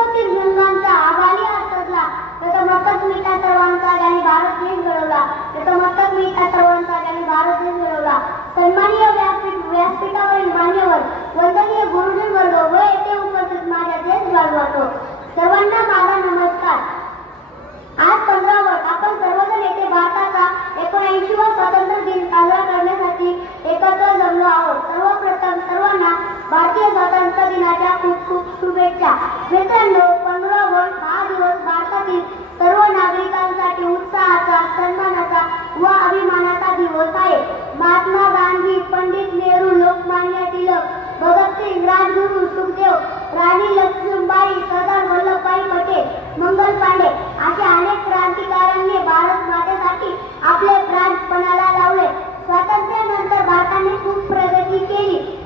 उत्सवातील रंगांचा आभारी असला त्याचा मस्तक मिठा सर्वांचा ज्यांनी भारत देश घडवला, त्याचा मस्तक मिठा सर्वांचा ज्यांनी भारत देश घडवला. सन्माननीय व्यासपीठावरील मान्यवर, वंदनीय गुरुजन वर्ग व येथे उपस्थित माझ्या देश बांधवांनो, सर्वांना माझा नमस्कार. आज 15 ऑगस्ट आपण सर्वजण येथे भारताचा 79वा स्वातंत्र्य दिन साजरा करण्यासाठी एकत्र जमलो आहोत. सर्वप्रथम सर्वांना भारतीय स्वातंत्र्य दिनाच्या खूप खूप शुभेच्छा. मित्रांनो, 15 ऑगस्ट हा दिवस भारतातील सर्व नागरिकांसाठी उत्साहाचा, सन्मानाचा व अभिमानाचा दिवस आहे. महात्मा गांधी, पंडित नेहरू, लोकमान्य टिळक, भगतसिंग, राजगुरू, सुखदेव, राणी लक्ष्मीबाई, सरदार वल्लभभाई पटेल, मंगल पांडे अशा अनेक क्रांतिकारकांनी भारत मातेसाठी आपले प्राण पणाला लावले. स्वातंत्र्यानंतर भारताने खूप प्रगती केली.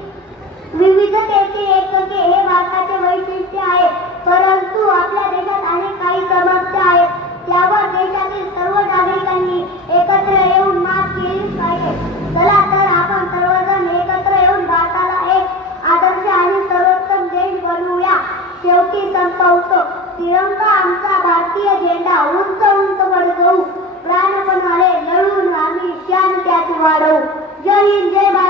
विविधतेचे एकते हे भारताचे वैशिष्ट्य आहे. परंतु आपल्या देशात अनेक काही समस्या आहेत, त्यावर देशातील सर्व नागरिकांनी एकत्र येऊन मात केलीच पाहिजे. चला तर आपण सर्वजण एकत्र येऊन भारताला एक आदर्श आणि सर्वोत्तम देश बनवूया. शेवटी संपवतो, तिरंगा आमचा भारतीय झेंडा उंच उंच फडकवू, प्राणपणाने लढून आम्ही शान त्यात वाढवू. जय हिंद, जय भारत.